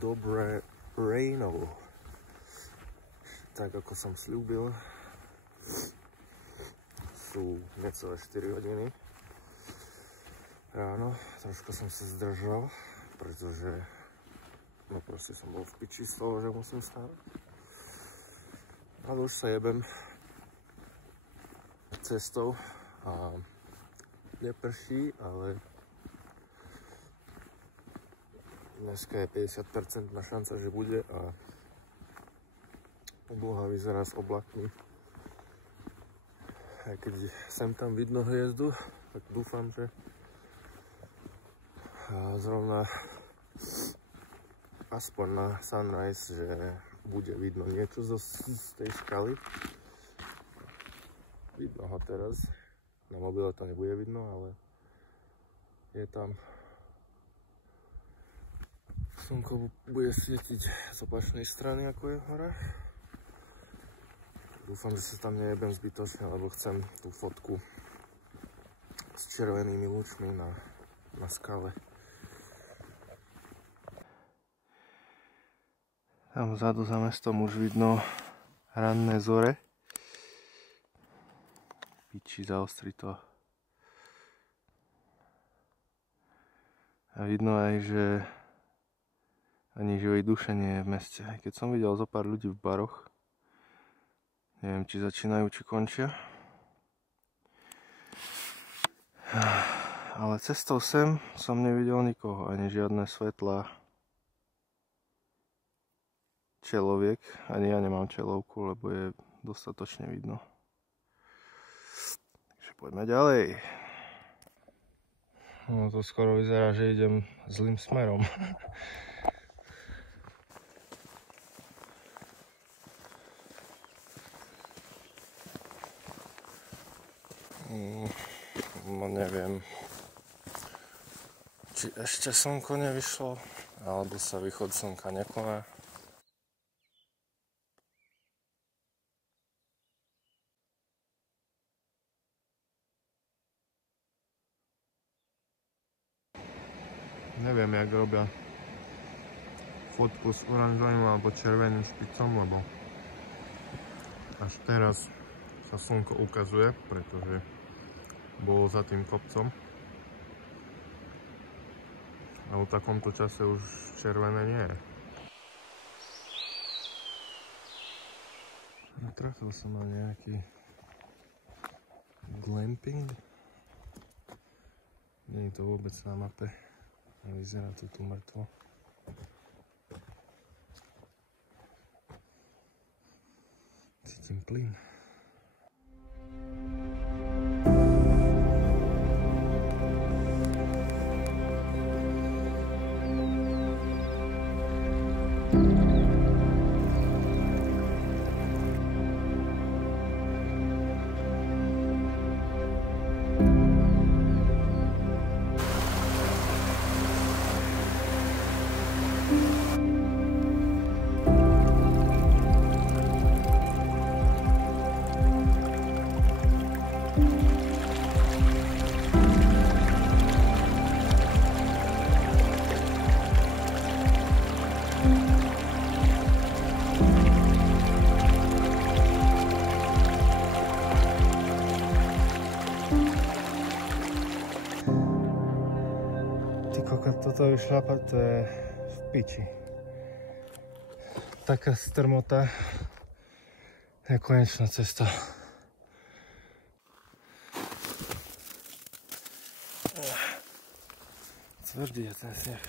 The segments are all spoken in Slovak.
dobré ráno. Tak ako som sľúbil, sú necelé 4 hodiny ráno. Trošku som sa zdržal, pretože no proste som bol v piči z toho, že musím stávať. Ale už sa jebem cestou a neprší, ale dneska je 50% šanca, že bude a obloha vyzerá s oblakmi. Aj keď sem tam vidno hviezdu, tak dúfam, že zrovna aspoň na sunrise, že bude vidno niečo z tej skaly. Vidno ho teraz. Na mobile to nebude vidno, ale je tam. Slnko bude svietiť z opačnej strany, ako je hora. Dúfam, že sa tam nejebem zbytočne, lebo chcem tú fotku s červenými lúčmi na skale. Tam vzadu za mestom už vidno ranné zore. Piči, zaostri to. A vidno aj, že ani živej duše nie je v meste. Aj keď som videl zo pár ľudí v baroch, neviem, či začínajú, či končia. Ale cestou sem som nevidel nikoho, ani žiadne svetlá. Čeloviek, ani ja nemám čelovku, lebo je dostatočne vidno. Takže poďme ďalej. No to skoro vyzerá, že idem zlým smerom. No neviem, či ešte slnko nevyšlo, alebo sa východ slnka nekoná. Neviem, jak robia fotku s oranžovým alebo červeným špicom, lebo až teraz sa slnko ukazuje, pretože bolo za tým kopcom. A v takomto čase už červené nie je. Natrafil som na nejaký glamping. Nie je to vôbec na mape. Vyzerá to tu mŕtvo. Cítim plyn. Toto vyšľapať, to je v piči. Taká strmota je konečná cesta. Tvrdý je ten sneh.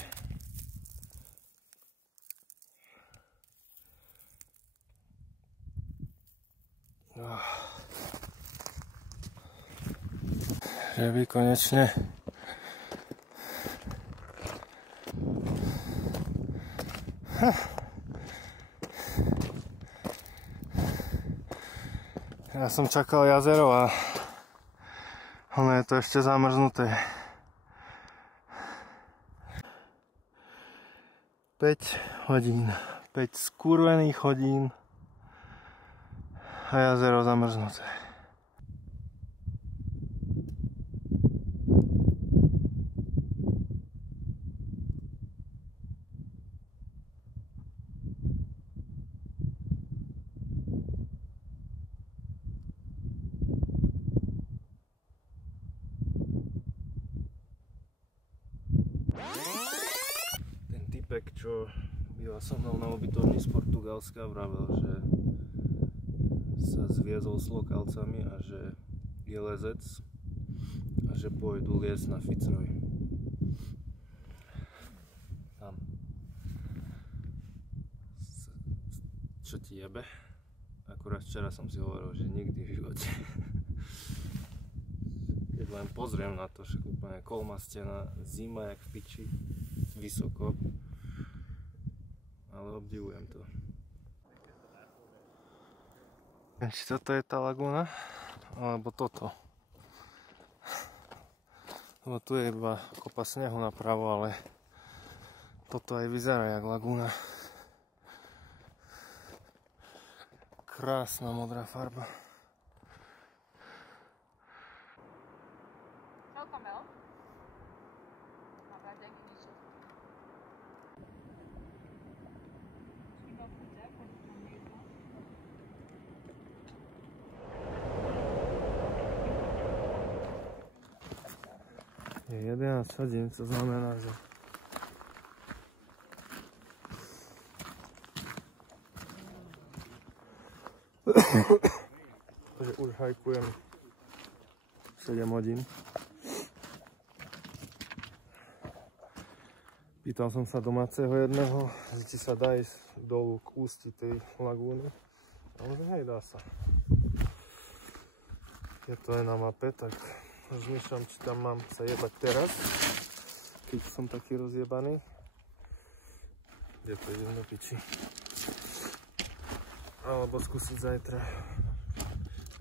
Že by konečne ja som čakal jazero a ono je to ešte zamrznuté. 5 hodín, 5 skurvených hodín a jazero zamrznuté. týpek, čo býva so mnou na ubytovni z Portugalska, vravel, že sa zviezol s lokálcami a že je lezec a že pôjdu liesť na Fitzroy. Tam. Čo ti jebe? Akurát včera som si hovoril, že nikdy v živote. Keď len pozriem na to, že úplne kolmastená zima jak v piči, vysoko, ale obdivujem to. Či toto je tá lagúna, alebo toto. Lebo tu je iba kopa snehu napravo, ale toto aj vyzerá jak lagúna. Krásna modrá farba. Je 11 hodín, co znamená, že už hajkujem 7 hodín. Pýtal som sa domáceho jedného, že či sa dá ísť dolu k ústi tej lagúny. A on že hej, dá sa. Keď to je na mape, tak rozmýšľam, či tam mám sa jebať teraz, keď som taký rozjebaný. Kde to idem do piči? Alebo skúsiť zajtra.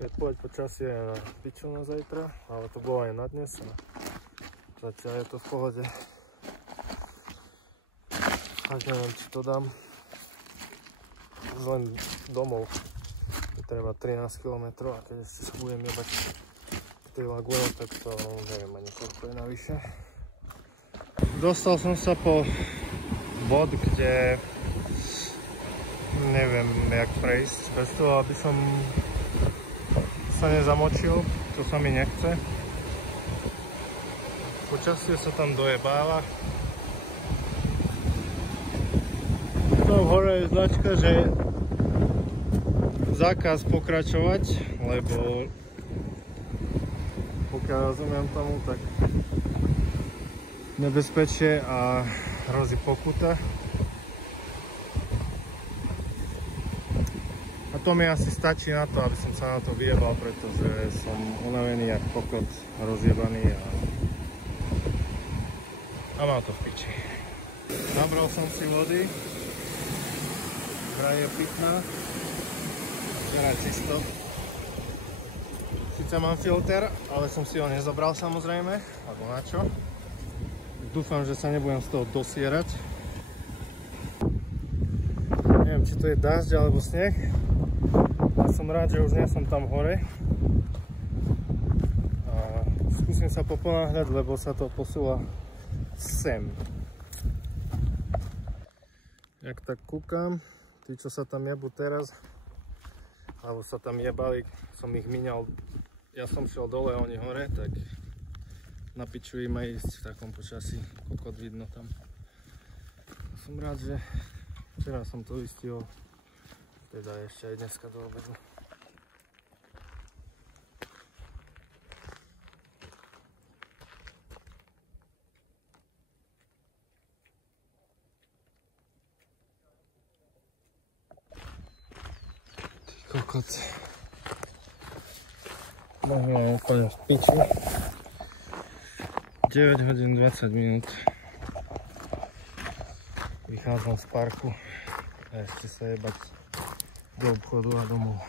Predpoveď počasie je na piču na zajtra, ale to bolo aj na dnes. Zatiaľ je to v pohode. Tak neviem, či to dám. Už len domov. Je treba 13 km a keď ešte sa budem jebať v tej lagúne, tak to neviem ani koľko je navyše. Dostal som sa po bod, kde neviem jak prejsť bez toho, aby som sa nezamočil, to sa mi nechce. Počasie sa tam dojebáva. Tam hore je značka, že zákaz pokračovať, lebo pokiaľ rozumiem tomu, tak nebezpečie a hrozí pokuta. A to mi asi stačí na to, aby som sa na to vyjebal, pretože som unavený jak kokot, rozjebaný a mám to v piči. Nabral som si vody, vraj je pitná, vyzerá čisto. Sice mám filter, ale som si ho nezobral samozrejme, alebo na čo. Dúfam, že sa nebudem z toho dosierať. Neviem, či to je dážď alebo sneh. Ja som rád, že už nie som tam hore. A skúsim sa poponáhľať, lebo sa to posúva sem. Jak tak kúkam, tí, čo sa tam jebú teraz, alebo sa tam jebali, som ich míňal. Ja som šiel dole a oni hore, tak na piču im aj ísť v takom počasí, kokot vidno tam. Som rád, že včera som to istihol, teda ešte aj dneska do obedu. Ty kokot. Nohy mám úplne v piču. 9 hodín 20 minút. Vychádzam z parku a ešte sa jebať do obchodu a domov.